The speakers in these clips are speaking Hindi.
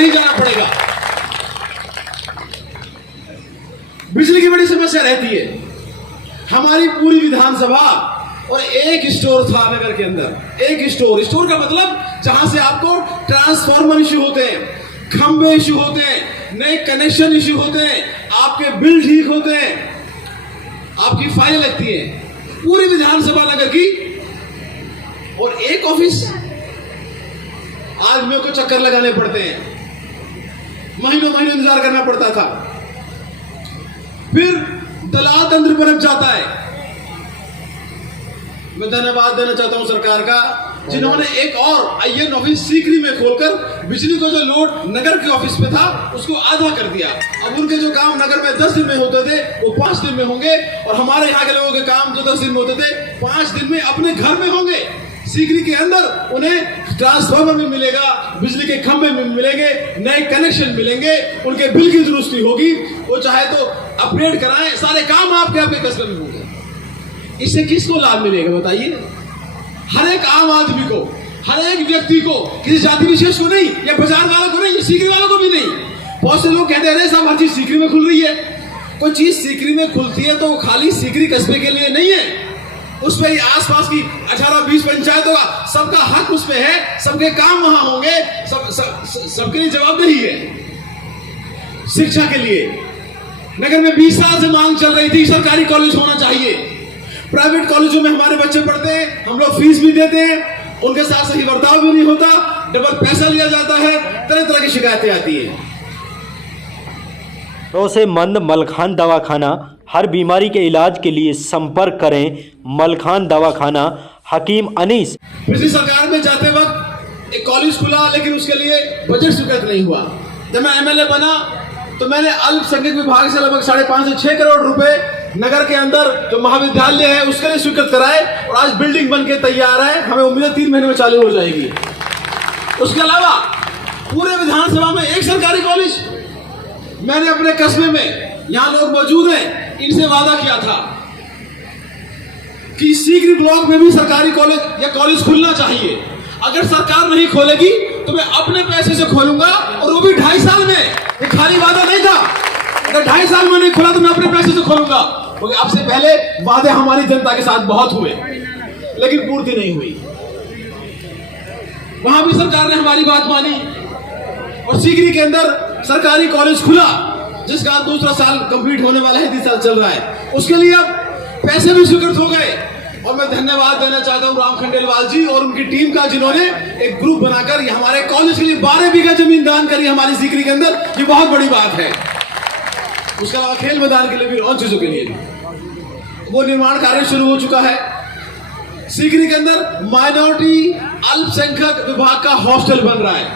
नहीं जाना पड़ेगा। बिजली की बड़ी समस्या रहती है। हमारी पूरी विधानसभा और एक स्टोर था नगर के अंदर, एक स्टोर का मतलब जहां से आपको ट्रांसफार्मर इश्यू होते हैं, खंबे इश्यू होते हैं, नए कनेक्शन इश्यू होते हैं, आपके बिल ठीक होते हैं, आपकी फाइल लगती है पूरी विधानसभा नगर की, और एक ऑफिस। आज मेरे को चक्कर लगाने पड़ते हैं, महीनों महीनों इंतजार करना पड़ता था। फिर दलाल तंत्र पनप जाता है। मैं धन्यवाद देना चाहता हूं सरकार का, जिन्होंने एक और आईएन ऑफिस सीकरी में खोलकर बिजली को जो लोड नगर के ऑफिस पे था उसको आधा कर दिया। अब उनके जो काम नगर में 10 दिन में होते थे वो 5 दिन में होंगे, और हमारे यहाँ के लोगों के काम जो 10 दिन में होते थे 5 दिन में अपने घर में होंगे। सीकरी के अंदर उन्हें ट्रांसफार्मर में मिलेगा, बिजली के खंभे में मिलेंगे, नए कनेक्शन मिलेंगे, उनके बिल की दुरुस्ती होगी, वो चाहे तो अपग्रेड कराएं, सारे काम आपके कस्बे में होंगे। इससे किसको लाभ मिलेगा बताइए? हर एक आम आदमी को, हर एक व्यक्ति को, किसी जाति विशेष को नहीं, या बाजार वालों को नहीं, सीकरी वालों को भी नहीं। बहुत से लोग कहते हैं साहब हर चीज सीकरी में खुल रही है। कोई चीज सीकरी में खुलती है तो खाली सीकरी कस्बे के लिए नहीं है, उस पर आसपास की 18-20 पंचायतों का सबका हक उस पे है, सबके काम वहां होंगे, सबके लिए जवाबदेही है। शिक्षा के लिए नगर में 20 साल से मांग चल रही थी, सरकारी कॉलेज होना चाहिए। प्राइवेट कॉलेजों में हमारे बच्चे पढ़ते हैं, हम लोग फीस भी देते हैं, उनके साथ सही बर्ताव भी नहीं होता, डबल पैसा लिया जाता है, तरह तरह की शिकायतें आती है। भरोसेमंद मलखान दवाखाना, हर बीमारी के इलाज के लिए संपर्क करें मलखान दवाखाना, हकीम अनीस। पिछली सरकार में जाते वक्त एक कॉलेज खुला, लेकिन उसके लिए बजट स्वीकृत नहीं हुआ। जब मैं एमएलए बना तो मैंने अल्पसंख्यक विभाग से लगभग 5.5 से 6 करोड़ रुपए नगर के अंदर जो महाविद्यालय है उसके लिए स्वीकृत कराए, और आज बिल्डिंग बन के तैयार है। हमें उम्मीद है 3 महीने में चालू हो जाएगी। उसके अलावा पूरे विधानसभा में एक सरकारी कॉलेज, मैंने अपने कस्बे में, यहां लोग मौजूद हैं, इनसे वादा किया था कि सीकरी ब्लॉक में भी सरकारी कॉलेज या कॉलेज खुलना चाहिए। अगर सरकार नहीं खोलेगी तो मैं अपने पैसे से खोलूंगा, और वो भी 2.5 साल में। ये खाली वादा नहीं था, अगर 2.5 साल में नहीं खोला तो मैं अपने पैसे से खोलूंगा, क्योंकि अब से पहले वादे हमारी जनता के साथ बहुत हुए, लेकिन पूर्ति नहीं हुई। वहां भी सरकार ने हमारी बात मानी, और सीकरी के अंदर सरकारी कॉलेज खुला, जिसका दूसरा साल कंप्लीट होने वाला है, 3 साल चल रहा है। उसके लिए अब पैसे भी स्वीकृत हो गए, और मैं धन्यवाद देना चाहता हूं राम खंडेलवाल जी और उनकी टीम का, जिन्होंने एक ग्रुप बनाकर हमारे कॉलेज के लिए 12 बीघा जमीन दान करी हमारी सीकरी के अंदर। ये बहुत बड़ी बात है। उसके अलावा खेल मैदान के लिए भी और चीजों के लिए भी वो निर्माण कार्य शुरू हो चुका है। सीकरी के अंदर माइनॉरिटी अल्पसंख्यक विभाग का हॉस्टल बन रहा है।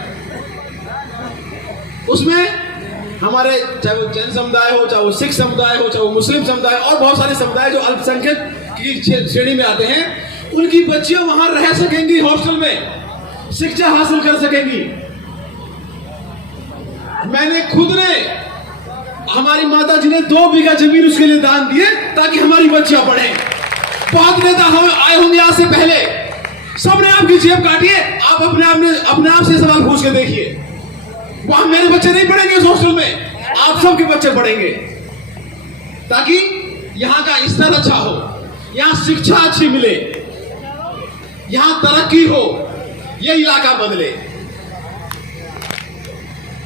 उसमें हमारे, चाहे वो जैन समुदाय हो, चाहे वो सिख समुदाय हो, चाहे वो मुस्लिम समुदाय, और बहुत सारे समुदाय जो अल्पसंख्यक की श्रेणी में आते हैं, उनकी बच्चियां वहां रह सकेंगी, हॉस्टल में शिक्षा हासिल कर सकेंगी। मैंने खुद ने, हमारी माता जी ने 2 बीघा जमीन उसके लिए दान दिए, ताकि हमारी बच्चियां पढ़ें। बहुत नेता आए होंगे आज से पहले, सबने आपकी जेब काटी है। आप अपने आप से सवाल पूछ के देखिए, वहां मेरे बच्चे नहीं पढ़ेंगे उस हॉस्टल में, आप सबके बच्चे पढ़ेंगे, ताकि यहां का स्तर अच्छा हो, यहां शिक्षा अच्छी मिले, यहां तरक्की हो, यह इलाका बदले।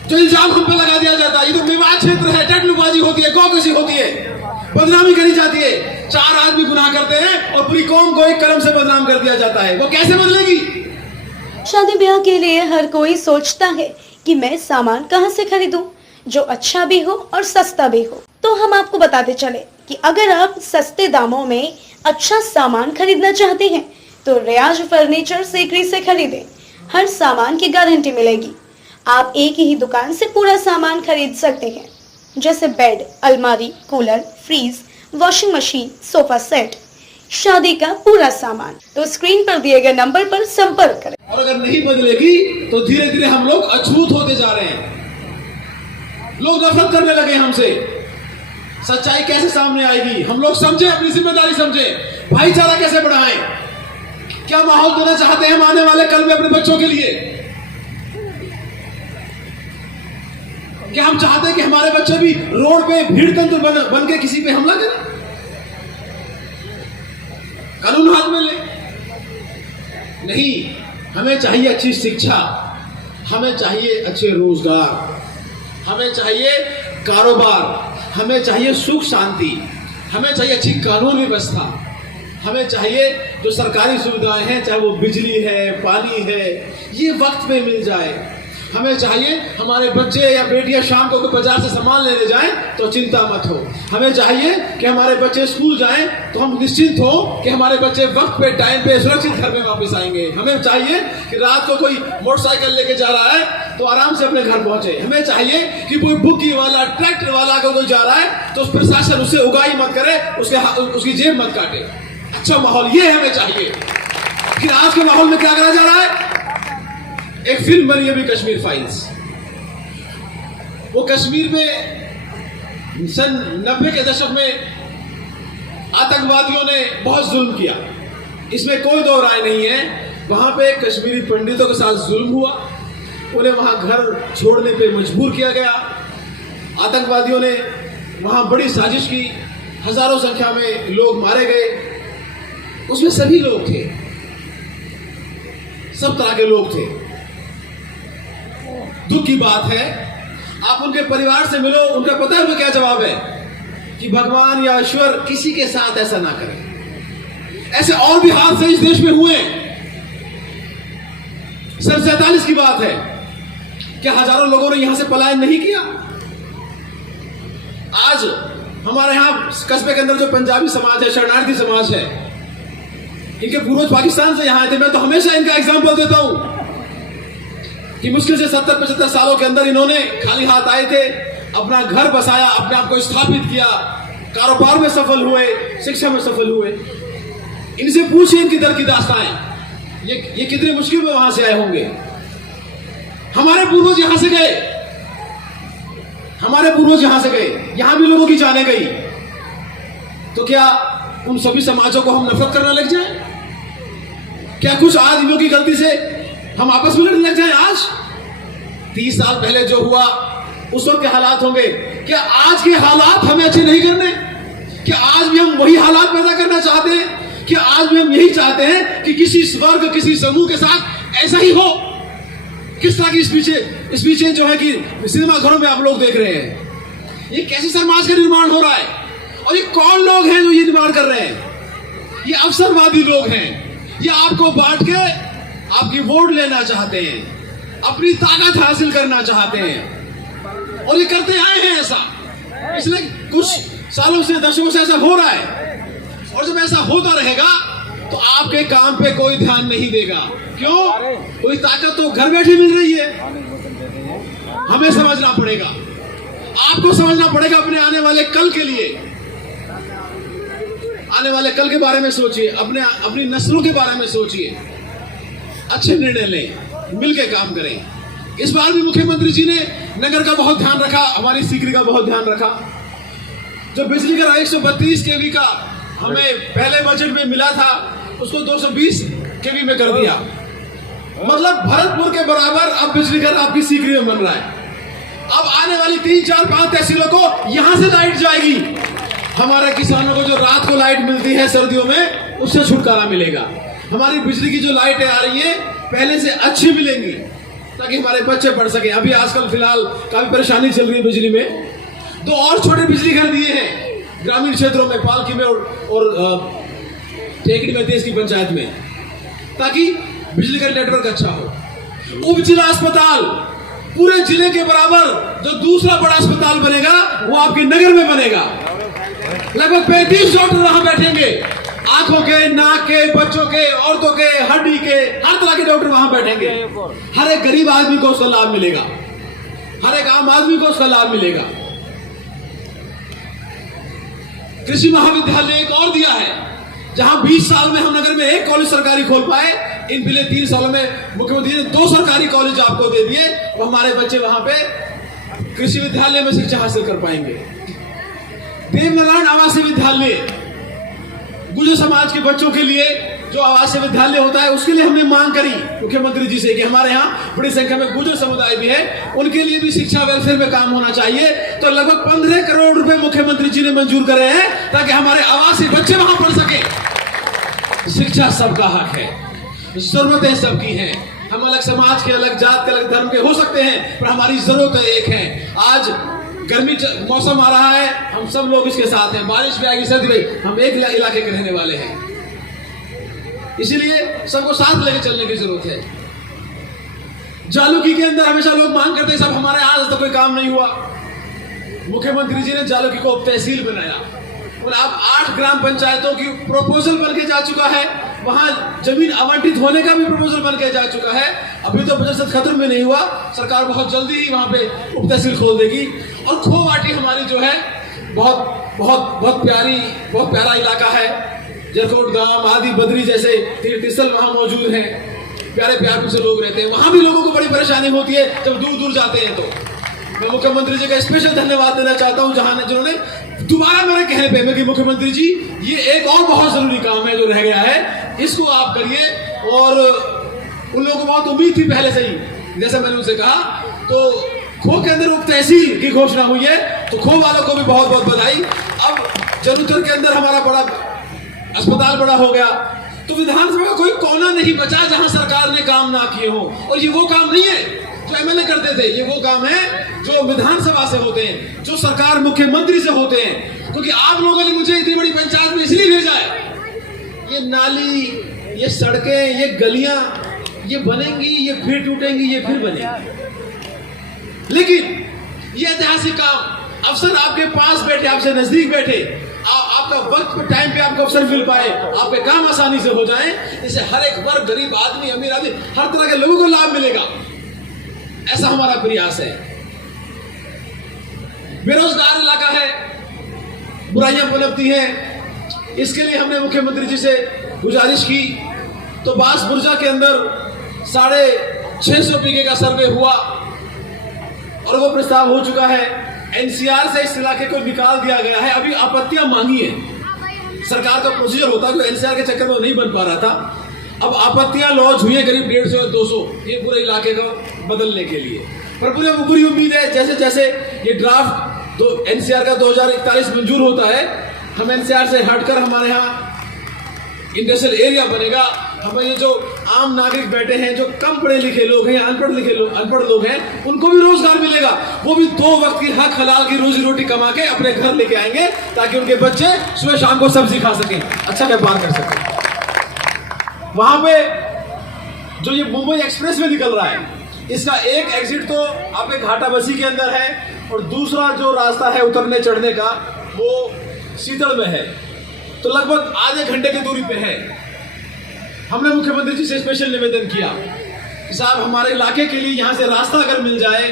जो इल्जाम हम पे लगा दिया जाता है, ये तो विवाद क्षेत्र है, टटलूबाजी होती है, गौकशी होती है, बदनामी करी जाती है। 4 आदमी गुनाह करते हैं और पूरी कौम को एक कलम से बदनाम कर दिया जाता है, वो कैसे बदलेगी? शादी ब्याह के लिए हर कोई सोचता है कि मैं सामान कहां से खरीदूं जो अच्छा भी हो और सस्ता भी हो। तो हम आपको बताते चले कि अगर आप सस्ते दामों में अच्छा सामान खरीदना चाहते हैं तो रियाज फर्नीचर सीकरी से खरीदें। हर सामान की गारंटी मिलेगी। आप एक ही दुकान से पूरा सामान खरीद सकते हैं, जैसे बेड, अलमारी, cooler, fridge, washing machine, sofa set, शादी का पूरा सामान। तो स्क्रीन पर दिए गए नंबर पर संपर्क करें। और अगर नहीं बदलेगी तो धीरे धीरे हम लोग अछूत होते जा रहे हैं। लोग नफरत करने लगे हमसे। सच्चाई कैसे सामने आएगी? हम लोग समझे, अपनी जिम्मेदारी समझे, भाईचारा कैसे बढ़ाएं, क्या माहौल देना चाहते हैं हम आने वाले कल में अपने बच्चों के लिए। क्या हम चाहते हैं कि हमारे बच्चे भी रोड पे भीड़ तंत्र बन के किसी पे हमला करें? कानून हाथ में ले? नहीं, हमें चाहिए अच्छी शिक्षा, हमें चाहिए अच्छे रोजगार, हमें चाहिए कारोबार, हमें चाहिए सुख शांति, हमें चाहिए अच्छी कानून व्यवस्था, हमें चाहिए जो सरकारी सुविधाएं हैं, चाहे वो बिजली है, पानी है, ये वक्त पे मिल जाए। हमें चाहिए हमारे बच्चे या बेटियां शाम को बाजार से सामान लेने जाएं तो चिंता मत हो। हमें चाहिए कि हमारे बच्चे स्कूल जाएं तो हम निश्चिंत हो कि हमारे बच्चे वक्त पे, टाइम पे, सुरक्षित घर में वापस आएंगे। हमें चाहिए कि रात को कोई मोटरसाइकिल लेके जा रहा है तो आराम से अपने घर पहुंचे। हमें चाहिए कि कोई बुकी वाला, ट्रैक्टर वाला अगर कोई जा रहा है तो प्रशासन उससे उगाही मत करे, उसकी जेब मत काटे। अच्छा माहौल ये हमें चाहिए। लेकिन आज के माहौल में क्या करा जा रहा है? एक फिल्म बनी अभी, कश्मीर फाइल्स। वो कश्मीर में सन 90 के दशक में आतंकवादियों ने बहुत जुल्म किया, इसमें कोई दो राय नहीं है। वहां पे कश्मीरी पंडितों के साथ जुल्म हुआ, उन्हें वहां घर छोड़ने पे मजबूर किया गया। आतंकवादियों ने वहां बड़ी साजिश की, हजारों संख्या में लोग मारे गए। उसमें सभी लोग थे, सब तरह के लोग थे। दुख की बात है, आप उनके परिवार से मिलो, उनका पता है उनका क्या जवाब है कि भगवान या ईश्वर किसी के साथ ऐसा ना करे। ऐसे और भी हादसे इस देश में हुए। सन 47 की बात है, क्या हजारों लोगों ने यहां से पलायन नहीं किया? आज हमारे यहां कस्बे के अंदर जो पंजाबी समाज है, शरणार्थी समाज है, इनके पूर्वज पाकिस्तान से यहां आए थे। मैं तो हमेशा इनका एग्जाम्पल देता हूं कि मुश्किल से 70-75 सालों के अंदर इन्होंने खाली हाथ आए थे, अपना घर बसाया, अपने आप को स्थापित किया, कारोबार में सफल हुए, शिक्षा में सफल हुए। इनसे पूछिए इनकी दर की दास्ताएं, ये कितनी मुश्किल में वहां से आए होंगे। हमारे पूर्वज यहां से गए, हमारे पूर्वज यहां से गए, यहां भी लोगों की जाने गई। तो क्या उन सभी समाजों को हम नफरत करने लग जाए? क्या कुछ आदमियों की गलती से हम आपस में लड़ने लग जाए? आज 30 साल पहले जो हुआ उस वक्त के हालात होंगे, क्या आज के हालात हमें अच्छे नहीं करने? क्या आज भी हम वही हालात पैदा करना चाहते हैं? क्या आज भी हम यही चाहते हैं कि किसी वर्ग, किसी समूह के साथ ऐसा ही हो? किस तरह की स्पीचें जो है कि सिनेमा घरों में आप लोग देख रहे हैं, ये कैसे समाज का निर्माण हो रहा है? और ये कौन लोग हैं जो ये निर्माण कर रहे हैं? ये अवसरवादी लोग हैं, ये आपको बांट के आपकी वोट लेना चाहते हैं, अपनी ताकत हासिल करना चाहते हैं, और ये करते आए हैं ऐसा पिछले कुछ सालों से, दशकों से ऐसा हो रहा है। और जब ऐसा होता रहेगा तो आपके काम पे कोई ध्यान नहीं देगा। क्यों? कोई ताकत तो घर बैठे मिल रही है। हमें समझना पड़ेगा, आपको समझना पड़ेगा अपने आने वाले कल के लिए। आने वाले कल के बारे में सोचिए, अपनी नस्लों के बारे में सोचिए, अच्छे निर्णय लें, मिलकर काम करें। इस बार भी मुख्यमंत्री जी ने नगर का बहुत ध्यान रखा, हमारी सीकरी का बहुत ध्यान रखा। जो बिजली का 132 केवी का हमें पहले बजट में मिला था, उसको 220 केवी में कर दिया। मतलब भरतपुर के बराबर अब बिजली घर आपकी सीकरी में बन रहा है। अब आने वाली 3, 4, 5 तहसीलों को यहां से लाइट जाएगी। हमारे किसानों को जो रात को लाइट मिलती है सर्दियों में, उससे छुटकारा मिलेगा। हमारी बिजली की जो लाइटें आ रही है पहले से अच्छी मिलेंगी, ताकि हमारे बच्चे पढ़ सके। अभी आजकल फिलहाल काफी परेशानी चल रही है बिजली में। 2 और छोटे बिजली घर दिए हैं ग्रामीण क्षेत्रों में, पालकी में और टेकड़ी में, देश की पंचायत में, ताकि बिजली का नेटवर्क अच्छा हो। उप जिला अस्पताल पूरे जिले के बराबर जो दूसरा बड़ा अस्पताल बनेगा वो आपके नगर में बनेगा। लगभग 35 डॉक्टर वहां बैठेंगे, आंखों के, नाक के, बच्चों के, औरतों के, हड्डी के, हर तरह के डॉक्टर वहां बैठेंगे। हर एक गरीब आदमी को उसका लाभ मिलेगा, हर एक आम आदमी को उसका लाभ मिलेगा। कृषि महाविद्यालय एक और दिया है, जहां 20 साल में हम नगर में 1 कॉलेज सरकारी खोल पाए। इन पिछले 3 सालों में मुख्यमंत्री ने 2 सरकारी कॉलेज आपको दे दिए, तो हमारे बच्चे वहां पे कृषि विद्यालय में शिक्षा हासिल कर पाएंगे। देवनारायण आवासीय विद्यालय गुर्जर समाज के बच्चों के लिए जो आवासीय विद्यालय होता है उसके लिए हमने मांग करी मुख्यमंत्री जी से कि हमारे यहाँ बड़ी संख्या में गुर्जर समुदाय भी है, उनके लिए भी शिक्षा वेलफेयर में काम होना चाहिए। तो लगभग 15 करोड़ रुपए मुख्यमंत्री जी ने मंजूर करे हैं ताकि हमारे आवासीय बच्चे वहां पढ़ सके। शिक्षा सबका हक है, जरूरतें सबकी हैं। हम अलग समाज के, अलग जात के, अलग धर्म के हो सकते हैं, पर हमारी जरूरतें एक हैं। आज गर्मी मौसम आ रहा है, हम सब लोग इसके साथ हैं। बारिश भी आएगी, सर्दी भी, हम एक इलाके के रहने वाले हैं, इसीलिए सबको साथ लेके चलने की जरूरत है। जालुकी के अंदर हमेशा लोग मांग करते हैं, सब हमारे आज तक कोई काम नहीं हुआ। मुख्यमंत्री जी ने जालुकी को तहसील बनाया और अब 8 ग्राम पंचायतों की प्रपोजल बन के जा चुका है। वहां जमीन आवंटित होने का भी प्रपोजल बन के जा चुका है। अभी तो बजट खत्म में नहीं हुआ, सरकार बहुत जल्दी ही वहां पे उप तहसील खोल देगी। और खोवाटी हमारी जो है बहुत बहुत बहुत प्यारा इलाका है। जरकोट गांव, आदि बद्री जैसे तीर्थ स्थल वहां मौजूद हैं, प्यारे प्यार से लोग रहते हैं। वहां भी लोगों को बड़ी परेशानी होती है जब दूर दूर जाते हैं। तो मैं मुख्यमंत्री जी का स्पेशल धन्यवाद देना चाहता हूं, जिन्होंने दोबारा मेरे कहने पे कि मुख्यमंत्री जी ये एक और बहुत जरूरी काम है जो रह गया है, इसको आप करिए। और उन लोगों को बहुत उम्मीद थी पहले से ही, जैसे मैंने उनसे कहा। तो खो के अंदर उप तहसील की घोषणा हुई है, तो खो वालों को भी बहुत बहुत बधाई। अब जरूरत के अंदर हमारा बड़ा अस्पताल बड़ा हो गया, तो विधानसभा का कोई कोना नहीं बचा जहां सरकार ने काम ना किए हो। और ये वो काम नहीं है जो एमएलए करते थे, ये वो काम है जो विधानसभा से होते हैं, जो सरकार मुख्यमंत्री से होते हैं। क्योंकि आप लोगों ने मुझे इतनी बड़ी पंचायत में इसलिए भेजा है। ये नाली, ये सड़कें, ये गलियां, ये बनेंगी, ये फिर टूटेंगी, ये फिर बनेंगी। लेकिन ये ऐतिहासिक काम, अफसर आपके पास बैठे, आपसे नजदीक बैठे, आपका वक्त पे, टाइम पे आपको अवसर मिल पाए, आपके काम आसानी से हो जाए, इससे हर एक वर्ग, गरीब आदमी, अमीर आदमी, हर तरह के लोगों को लाभ मिलेगा, ऐसा हमारा प्रयास है। बेरोजगार इलाका है, बुराइयां पनपती हैं, इसके लिए हमने मुख्यमंत्री जी से गुजारिश की। तो बास बुर्जा के अंदर 650 बीघे का सर्वे हुआ और वो प्रस्ताव हो चुका है। एनसीआर से इस इलाके को निकाल दिया गया है। अभी आपत्तियां मांगी है, सरकार का प्रोसीजर होता है जो एनसीआर के चक्कर में नहीं बन पा रहा था। अब आपत्तियां लॉन्च हुई है करीब 150 या 200 ये पूरे इलाके को बदलने के लिए। पर पूरी उम्मीद है जैसे जैसे ये ड्राफ्ट तो एनसीआर का 2041 मंजूर होता है, हम एनसीआर से हटकर हमारे यहाँ इंडस्ट्रियल एरिया बनेगा। हमें ये जो आम नागरिक बैठे हैं, जो कम पढ़े लिखे लोग हैं, अनपढ़ लोग हैं, उनको भी रोजगार मिलेगा। वो भी 2 वक्त की हक हलाल की रोजी रोटी कमा के अपने घर लेके आएंगे ताकि उनके बच्चे सुबह शाम को सब्जी खा सकें, अच्छा व्यापार कर सकें। वहां पे जो ये मुंबई एक्सप्रेस में निकल रहा है, इसका एक एग्जिट तो आपके घाटा बसी के अंदर है और दूसरा जो रास्ता है उतरने चढ़ने का वो सीतड़ में है, तो लगभग आधे घंटे की दूरी पे है। हमने मुख्यमंत्री जी से स्पेशल निवेदन किया कि साहब हमारे इलाके के लिए यहाँ से रास्ता अगर मिल जाए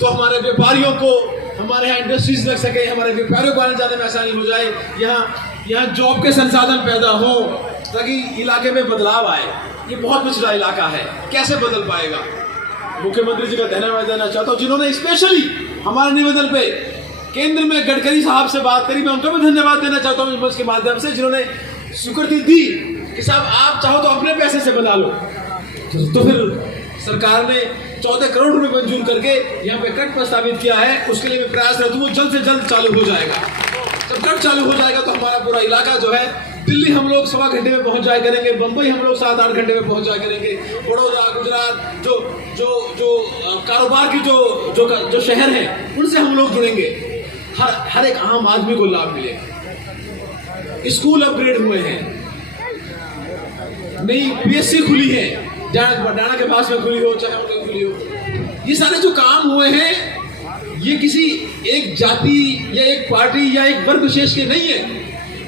तो हमारे व्यापारियों को हमारे यहाँ इंडस्ट्रीज लग सके, हमारे व्यापारियों को आने जाने में आसानी हो जाए, यहाँ जॉब के संसाधन पैदा हो ताकि इलाके में बदलाव आए। ये बहुत पिछड़ा इलाका है, कैसे बदल पाएगा? मुख्यमंत्री जी का धन्यवाद देना चाहता हूँ जिन्होंने स्पेशली हमारे निवेदन पे केंद्र में गडकरी साहब से बात करी। मैं उनको भी धन्यवाद देना चाहता हूँ मंच के माध्यम से, जिन्होंने स्वीकृति दी कि साहब आप चाहो तो अपने पैसे से बना लो। तो फिर सरकार ने 14 करोड़ रुपए मंजूर करके यहाँ पे कट प्रस्तावित किया है, उसके लिए मैं प्रयासरत हूँ, जल्द से जल्द चालू हो जाएगा। जब कट चालू हो जाएगा तो हमारा पूरा इलाका जो है, दिल्ली हम लोग 1.25 घंटे में पहुंच जाया करेंगे, बंबई हम लोग 7-8 घंटे में पहुंच जाया करेंगे, बड़ौदा, गुजरात, जो कारोबार की जो शहर हैं उनसे हम लोग जुड़ेंगे। हर एक आम आदमी को लाभ मिलेगा। स्कूल अपग्रेड हुए हैं, नई पीएससी खुली है, डाना के पास में खुली हो, चाहे उनकी खुली हो। ये सारे जो काम हुए हैं ये किसी एक जाति या एक पार्टी या एक वर्ग विशेष के नहीं है,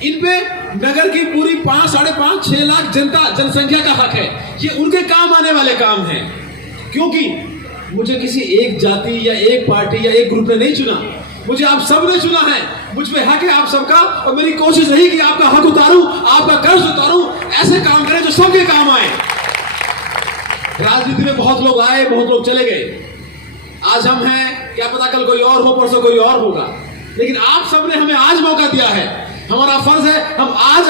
इन पे नगर की पूरी 5-6 लाख जनसंख्या का हक है। ये उनके काम आने वाले काम हैं, क्योंकि मुझे किसी एक जाति या एक पार्टी या एक ग्रुप ने नहीं चुना, मुझे आप सब ने चुना है। मुझ पे हक है आप सबका, और मेरी कोशिश रही कि आपका हक उतारूं, आपका कर्ज उतारूं, ऐसे काम करें जो सबके काम आए। राजनीति में बहुत लोग आए, बहुत लोग चले गए। आज हम हैं, क्या पता कल कोई और हो, परसों कोई और होगा, लेकिन आप सबने हमें आज मौका दिया है। हमारा फर्ज है हम आज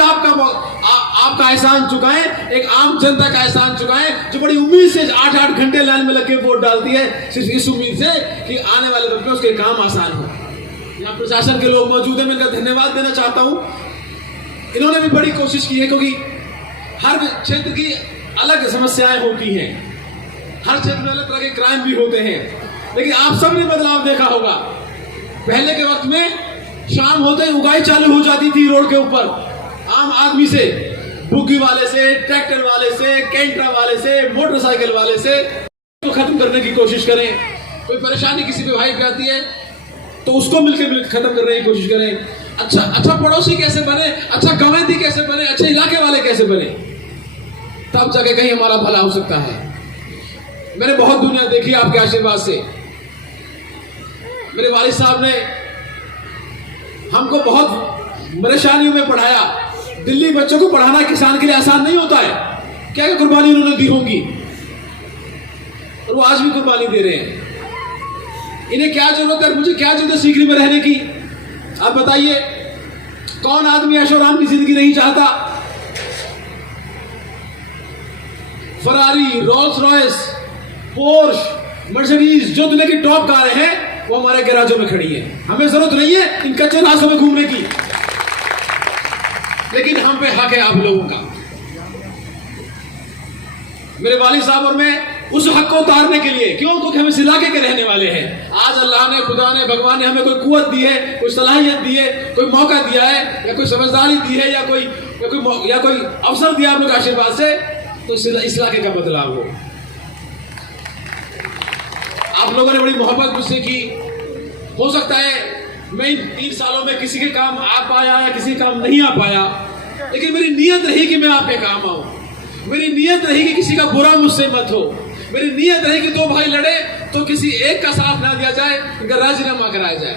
आपका एहसान चुकाएं, एक आम जनता का एहसान चुकाएं जो बड़ी उम्मीद से 8-8 घंटे लाइन में लग के वोट डालती है, सिर्फ इस उम्मीद से कि आने वाले वक्त में उसके काम आसान हो। यहाँ प्रशासन के लोग मौजूद हैं, मैं इनका धन्यवाद देना चाहता हूँ। इन्होंने भी बड़ी कोशिश की है, क्योंकि हर क्षेत्र की अलग समस्याएं होती हैं, हर क्षेत्र में अलग तरह के क्राइम भी होते हैं, लेकिन आप सबने बदलाव देखा होगा। पहले के वक्त में शाम होते ही उगाई चालू हो जाती थी रोड के ऊपर, आम आदमी से, बुग्गी वाले से, ट्रैक्टर वाले से, कैंटरा वाले से, मोटरसाइकिल वाले से, तो खत्म करने की कोशिश करें। कोई परेशानी किसी पे भाई पे आती है तो उसको मिलकर खत्म करने की कोशिश करें। अच्छा पड़ोसी कैसे बने, अच्छा गवांडी कैसे बने, अच्छे इलाके वाले कैसे बने, तब जाके कहीं हमारा भला हो सकता है। मैंने बहुत दुनिया देखी आपके आशीर्वाद से। मेरे वालिद साहब ने हमको बहुत परेशानियों में पढ़ाया। दिल्ली बच्चों को पढ़ाना किसान के लिए आसान नहीं होता है। क्या क्या कुर्बानी उन्होंने दी होंगी, और वो आज भी कुर्बानी दे रहे हैं। इन्हें क्या जरूरत है, मुझे क्या जरूरत है सीकरी में रहने की? आप बताइए, कौन आदमी ऐशोआराम की जिंदगी नहीं चाहता? Ferrari, Rolls Royce, Porsche, Mercedes, जो दुनिया की टॉप कारें हैं, वो हमारे गैराजों में खड़ी है। हमें जरूरत नहीं है इन कच्चे रास्तों में घूमने की, लेकिन हम पे हक है आप लोगों का। मेरे वालिद साहब और मैं उस हक को उतारने के लिए, क्यों? क्योंकि हम इस इलाके के रहने वाले हैं। आज अल्लाह ने, खुदा ने, भगवान ने हमें कोई कुव्वत दी है, कोई सलाहियत दी है, कोई मौका दिया है, या कोई समझदारी दी है, या कोई अवसर दिया आप लोग आशीर्वाद से, तो इस इलाके का बदलाव आप लोगों ने बड़ी मोहब्बत मुझसे की। हो सकता है मैं इन 3 सालों में किसी के काम आ पाया या किसी काम नहीं आ पाया, लेकिन मेरी नीयत रही कि मैं आपके काम आऊं। मेरी नीयत रही कि किसी का बुरा मुझसे मत हो। मेरी नीयत रही कि 2 भाई लड़े तो किसी एक का साथ ना दिया जाए, उनका राजीनामा कराया जाए।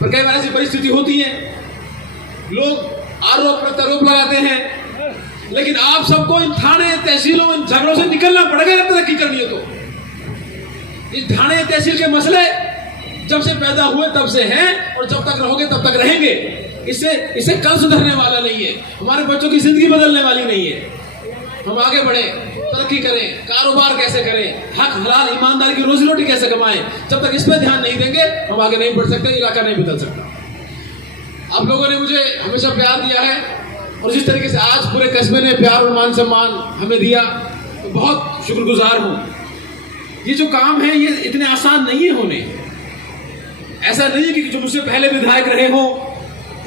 पर कई बार ऐसी परिस्थिति होती है, लोग आरोप प्रत्यारोप लगाते हैं, लेकिन आप सबको इन थाने, तहसीलों, इन झगड़ों से निकलना पड़ेगा अगर तरक्की करनी है तो। इस थाने तहसील के मसले जब से पैदा हुए तब से हैं, और जब तक रहोगे तब तक रहेंगे। इससे कल सुधरने वाला नहीं है, हमारे बच्चों की जिंदगी बदलने वाली नहीं है। हम आगे बढ़े, तरक्की करें, कारोबार कैसे करें, हक हलाल ईमानदारी की रोजी रोटी कैसे कमाएं, जब तक इस पर ध्यान नहीं देंगे हम आगे नहीं बढ़ सकते, इलाका नहीं बदल सकता। आप लोगों ने मुझे हमेशा प्यार दिया है, और जिस तरीके से आज पूरे कस्बे ने प्यार और मान सम्मान हमें दिया, तो बहुत शुक्रगुजार हूं। ये जो काम है ये इतने आसान नहीं है होने। ऐसा नहीं है कि जो मुझसे पहले विधायक रहे हो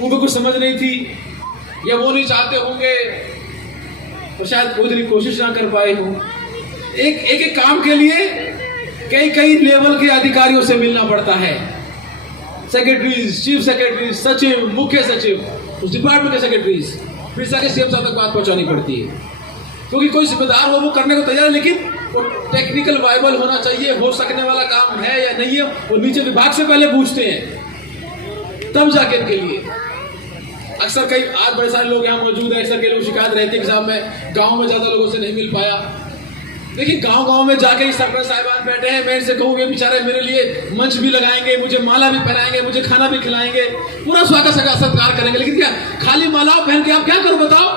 उनको कुछ समझ नहीं थी, या वो नहीं चाहते होंगे, और शायद कोई कोशिश ना कर पाए हो। एक काम के लिए कई लेवल के अधिकारियों से मिलना पड़ता है। सेक्रेटरीज, चीफ सेक्रेटरी, सचिव, मुख्य सचिव, उस डिपार्टमेंट के सेक्रेटरीज, फिर जाके सीएम साहब तक बात पहुंचानी पड़ती है। क्योंकि कोई जिम्मेदार हो वो करने को तैयार है, लेकिन वो टेक्निकल वाइबल होना चाहिए, हो सकने वाला काम है या नहीं है, वो नीचे विभाग से पहले पूछते हैं, तब जाके इनके लिए। अक्सर कई आज बड़े सारे लोग यहाँ मौजूद हैं, अक्सर के लोग शिकायत रहती है कि साहब मैं गांव में ज्यादा लोगों से नहीं मिल पाया। देखिए, गांव में जाके सरपंच साहिबान बैठे हैं, मैं इनसे कहूँ ये बेचारे मेरे लिए मंच भी लगाएंगे, मुझे माला भी पहनाएंगे, मुझे खाना भी खिलाएंगे, पूरा स्वागत सत्कार करेंगे। लेकिन क्या खाली मालाओं पहन के आप क्या करो बताओ?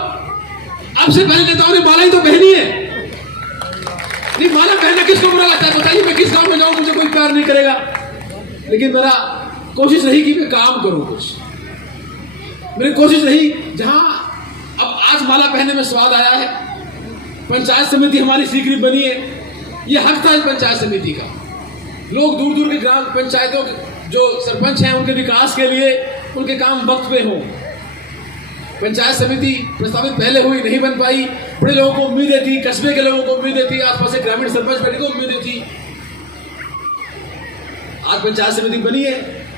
आपसे पहले नेताओं ने माला ही तो पहनी है। नहीं, माला पहनना किसको बुरा लगता है बताइए? मैं किस गांव में जाऊं, मुझे कोई प्यार नहीं करेगा। लेकिन मेरा कोशिश रही कि मैं काम करूं कुछ। मेरी कोशिश रही, जहां अब आज माला पहनने में स्वाद आया है, पंचायत समिति हमारी सीकरी बनी है, ये हक था इस पंचायत समिति का। लोग दूर दूर के ग्राम पंचायतों जो सरपंच हैं उनके विकास के लिए उनके काम वक्त पे हों। पंचायत समिति प्रस्तावित पहले हुई, नहीं बन पाई। बड़े लोगों को उम्मीदें थी, कस्बे के लोगों को उम्मीदें थी, आसपास के ग्रामीण सरपंच बैठे को उम्मीदें थी। आज पंचायत समिति बनी है।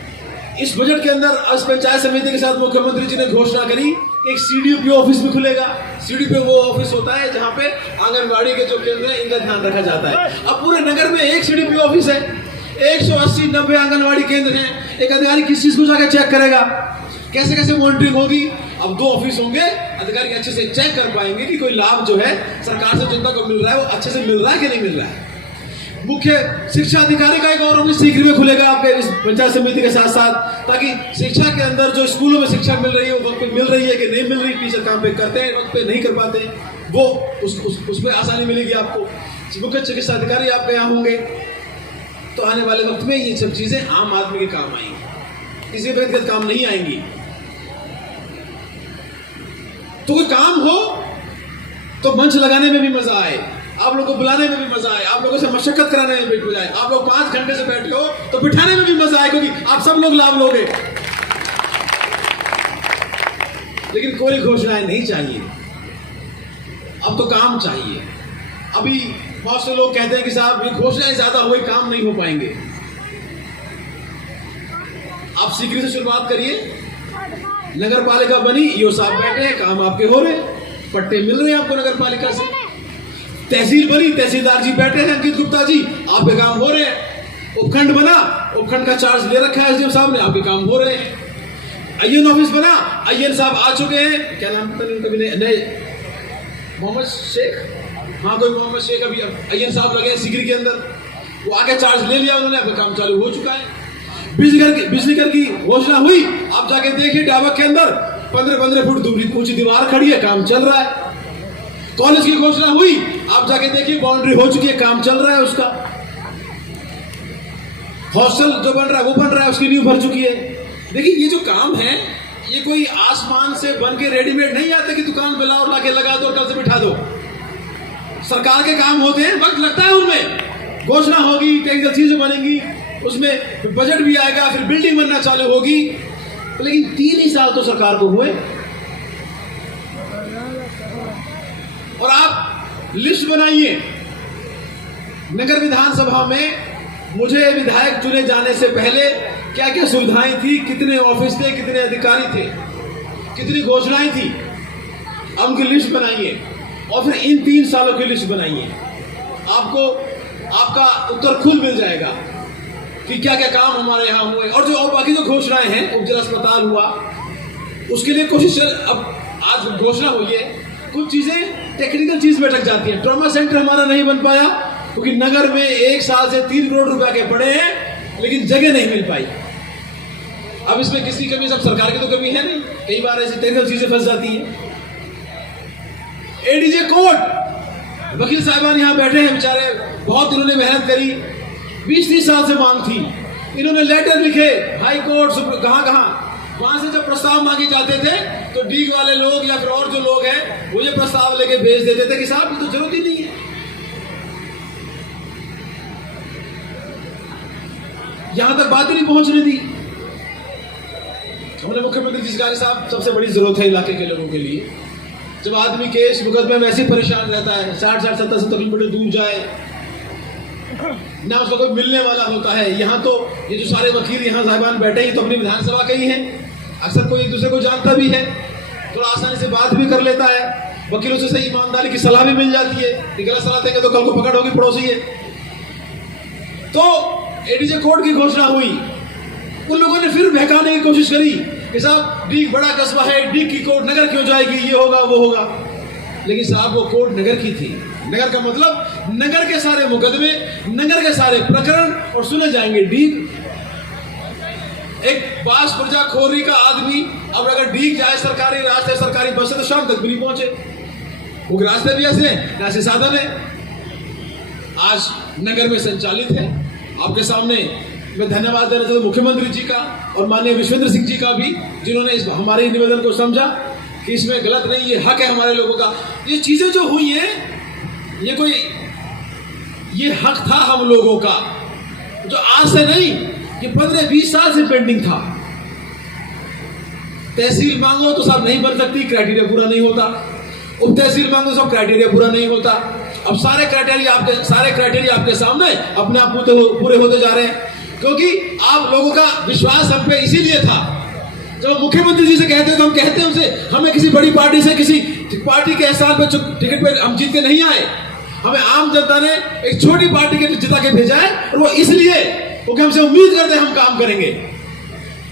इस बजट के अंदर इस पंचायत समिति के साथ मुख्यमंत्री जी ने घोषणा करी, एक सीडीपीओ ऑफिस भी खुलेगा। सीडीपीओ वो ऑफिस होता है जहां पे आंगनबाड़ी के जो केंद्र है इनका ध्यान रखा जाता है। अब पूरे नगर में एक सीडीपीओ ऑफिस है, 180-90 आंगनबाड़ी केंद्र हैं। एक अधिकारी किस चीज को जाकर चेक करेगा, कैसे कैसे मॉनिटरिंग होगी। अब 2 ऑफिस होंगे, अधिकारी अच्छे से चेक कर पाएंगे कि कोई लाभ जो है सरकार से जनता को मिल रहा है वो अच्छे से मिल रहा है कि नहीं मिल रहा है। मुख्य शिक्षा अधिकारी का एक और ऑफिस शीघ्र में खुलेगा आपके इस पंचायत समिति के साथ साथ, ताकि शिक्षा के अंदर जो स्कूलों में शिक्षा मिल रही है वो वक्त पे मिल रही है कि नहीं मिल रही, टीचर काम पे करते हैं वक्त पे नहीं कर पाते हैं, वो उसमें आसानी मिलेगी आपको। मुख्य चिकित्सा अधिकारी आपके यहाँ होंगे, तो आने वाले वक्त में ये सब चीजें आम आदमी के काम आएंगी, किसी व्यक्तिगत काम नहीं आएंगी। तो कोई काम हो तो मंच लगाने में भी मजा आए, आप लोगों को बुलाने में भी मजा आए, आप लोगों से मशक्कत कराने में भी मजा आए, आप लोग 5 घंटे से बैठे हो तो बिठाने में भी मजा आए, क्योंकि आप सब लोग लाभ लोगे। लेकिन कोई घोषणाएं नहीं चाहिए, अब तो काम चाहिए। अभी बहुत से लोग कहते हैं कि साहब ये घोषणाएं ज्यादा हुई, काम नहीं हो पाएंगे। आप शीघ्र से शुरुआत करिए। नगर पालिका बनी, ईओ साहब बैठे हैं, काम आपके हो रहे, पट्टे मिल रहे हैं आपको नगर पालिका से। तहसील बनी, तहसीलदार जी बैठे हैं, अंकित गुप्ता जी, आपके काम हो रहे हैं। उपखंड बना, उपखंड का चार्ज ले रखा है एसडीएम साहब ने, आपके काम हो रहे हैं। आईएन ऑफिस बना, आईएन साहब आ चुके हैं, क्या नाम पता नहीं उनका, नए मोहम्मद शेख, हाँ कोई मोहम्मद शेख, अभी आईएन साहब लगे हैं सिगरी के अंदर, वो आके चार्ज ले लिया उन्होंने, आपका काम चालू हो चुका है। बिजली घर की घोषणा हुई, आप जाके देखिए डाबक के अंदर 15-15 फुट दूरी ऊंची दीवार खड़ी है, काम चल रहा है। कॉलेज की घोषणा हुई, आप जाके देखिए बाउंड्री हो चुकी है, काम चल रहा है उसका। हॉस्टल जो बन रहा है वो बन रहा है, उसकी नींव भर चुकी है। देखिए ये जो काम है ये कोई आसमान से बन के रेडीमेड नहीं आते कि दुकान पे लाओ, लाके लगा दो और कल से बिठा दो। सरकार के काम होते हैं, वक्त लगता है उनमें। घोषणा होगी, टेक्निकल चीजें बनेंगी, उसमें बजट भी आएगा, फिर बिल्डिंग बनना चालू होगी, लेकिन 3 ही साल तो सरकार को हुए। और आप लिस्ट बनाइए, नगर विधानसभा में मुझे विधायक चुने जाने से पहले क्या क्या सुविधाएं थी, कितने ऑफिस थे, कितने अधिकारी थे, कितनी घोषणाएं थी, अब उनकी लिस्ट बनाइए और फिर इन 3 सालों की लिस्ट बनाइए। आपको आपका उत्तर खुद मिल जाएगा कि क्या क्या काम हमारे यहाँ हुए। और जो और बाकी जो घोषणाएं हैं, उपजिला अस्पताल हुआ, उसके लिए कोशिश, अब आज घोषणा हुई है, कुछ चीजें टेक्निकल चीज में अटक जाती है। ट्रॉमा सेंटर हमारा नहीं बन पाया क्योंकि नगर में 1 साल से 3 करोड़ रुपए के पड़े हैं, लेकिन जगह नहीं मिल पाई। अब इसमें किसकी कमी, सब सरकार की तो कमी है नहीं, कई बार ऐसी टेक्निकल चीजें फंस जाती हैं। एडीजे कोर्ट, वकील साहिबान यहाँ बैठे हैं, बेचारे बहुत इन्होंने मेहनत करी, 20-30 साल से मांग थी, इन्होंने लेटर लिखे हाई कोर्ट, कहां वहां से जब प्रस्ताव मांगे जाते थे तो डीग वाले लोग या फिर और जो लोग हैं वो ये प्रस्ताव लेके भेज देते थे कि साहब ये तो जरूरत ही नहीं है। यहां तक बात ही नहीं पहुंचने दी। हमने मुख्यमंत्री जी से कहा साहब सबसे बड़ी जरूरत है इलाके के लोगों के लिए, जब आदमी केस मुकदमे में ऐसे परेशान रहता है, 60-60, 70-70 किलोमीटर दूर जाए ना, उसको कोई मिलने वाला होता है। यहाँ तो ये जो सारे वकील यहाँ साहिबान बैठे हैं तो अपनी विधानसभा के ही हैं, अक्सर कोई एक दूसरे को जानता भी है, थोड़ा आसानी से बात भी कर लेता है, वकीलों से सही ईमानदारी की सलाह भी मिल जाती है कि गलत सलाह देंगे तो कल को पकड़ होगी पड़ोसी है। तो एडीजे कोर्ट की घोषणा हुई, उन लोगों ने फिर बहकाने की कोशिश करी कि साहब डीग बड़ा कस्बा है, डीग की कोर्ट नगर क्यों जाएगी, ये होगा वो होगा। लेकिन साहब वो कोर्ट नगर की थी, नगर का मतलब नगर के सारे मुकदमे, नगर के सारे प्रकरण और सुने जाएंगे डीग। एक बास प्रजाखोरी का आदमी अब अगर डीग जाए सरकारी रास्ते, सरकारी बस से, तो शाम तक भी नहीं पहुंचे। वो रास्ते भी ऐसे हैं, ऐसे साधन है, आज नगर में संचालित है। आपके सामने मैं धन्यवाद देना चाहता हूं मुख्यमंत्री जी का और माननीय विश्वेंद्र सिंह जी का भी, जिन्होंने इस हमारे निवेदन को समझा कि इसमें गलत नहीं, ये हक है हमारे लोगों का। ये चीजें जो हुई हैं ये हक था हम लोगों का, जो आज से नहीं, ये 15-20 साल से पेंडिंग था। तहसील मांगो तो सब नहीं बन सकती, क्राइटेरिया पूरा नहीं होता। उप तहसील मांगो सब क्राइटेरिया पूरा नहीं होता। अब सारे क्राइटेरिया आपके सामने अपने आप पूरे होते जा रहे हैं, क्योंकि आप लोगों का विश्वास हम पे इसीलिए था। जब मुख्यमंत्री जी से कहते हैं तो हम कहते हैं उनसे, हमें किसी बड़ी पार्टी से, किसी पार्टी के एहसान पे टिकट पे हम जीत के नहीं आए, हमें आम जनता ने एक छोटी पार्टी के जिता के भेजा है, और वो इसलिए क्योंकि हमसे उम्मीद करते हैं हम काम करेंगे।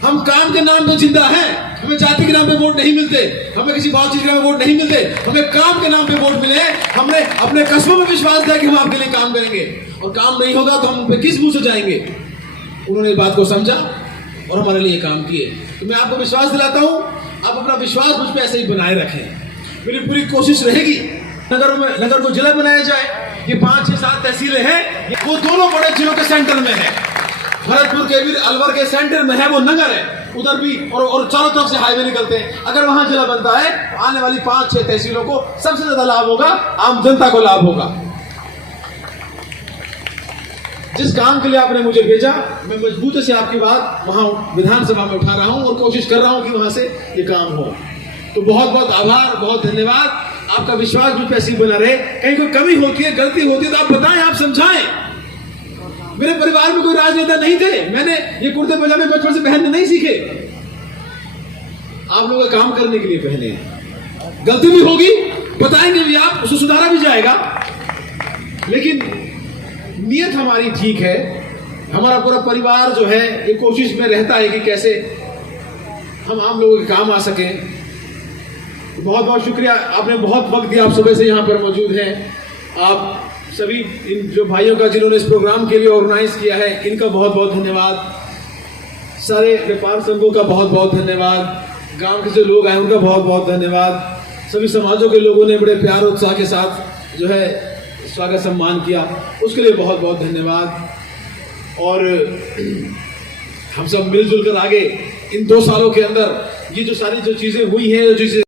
हम काम के नाम पे जिंदा हैं, हमें जाति के नाम पे वोट नहीं मिलते, हमें किसी और चीज के नाम पे वोट नहीं मिलते, हमें काम के नाम पे वोट मिले। हमने अपने कस्बों में विश्वास दिया कि हम आपके लिए काम करेंगे, और काम नहीं होगा तो हम पे किस मुंह से जाएंगे। उन्होंने बात को समझा और हमारे लिए काम किए। तो मैं आपको विश्वास दिलाता हूं, आप अपना विश्वास मुझ पे ऐसे ही बनाए रखें। मेरी पूरी कोशिश रहेगी नगर को जिला बनाया जाए। ये 5, 6, 7 तहसीलें हैं, वो दोनों बड़े जिलों के सेंटर में है। भरतपुर के भी अलवर के सेंटर में है वो नगर है, उधर भी और चारों तरफ से हाईवे निकलते हैं। अगर वहां जिला बनता है, आने वाली 5, 6 तहसीलों को सबसे ज्यादा लाभ होगा, आम जनता को लाभ होगा। जिस काम के लिए आपने मुझे भेजा, मैं मजबूती से आपकी बात वहां विधानसभा में उठा रहा हूं और कोशिश कर रहा हूं कि वहां से ये काम हो। तो बहुत बहुत आभार, बहुत धन्यवाद। आपका विश्वास मुझ पे ऐसी बना रहे। कहीं कोई कमी होती है, गलती होती है तो आप बताएं, आप समझाएं। मेरे परिवार में कोई राजनेता नहीं थे, मैंने ये कुर्ते पजामे बचपन से पहनने नहीं सीखे। आप लोगों का काम करने के लिए पहने। गलती भी होगी, बताएंगे भी, आप उसको सुधारा भी जाएगा, लेकिन नियत हमारी ठीक है। हमारा पूरा परिवार जो है ये कोशिश में रहता है कि कैसे हम आम लोगों के काम आ सकें। बहुत बहुत शुक्रिया, आपने बहुत वक्त दिया, आप सुबह से यहाँ पर मौजूद हैं। आप सभी इन जो भाइयों का जिन्होंने इस प्रोग्राम के लिए ऑर्गेनाइज किया है, इनका बहुत बहुत धन्यवाद। सारे व्यापार संघों का बहुत बहुत धन्यवाद। गांव के जो लोग आए उनका बहुत बहुत धन्यवाद। सभी समाजों के लोगों ने बड़े प्यार उत्साह के साथ जो है स्वागत सम्मान किया, उसके लिए बहुत बहुत धन्यवाद। और हम सब मिलजुल कर आगे इन 2 सालों के अंदर ये जो सारी जो चीजें हुई हैं, जो चीजें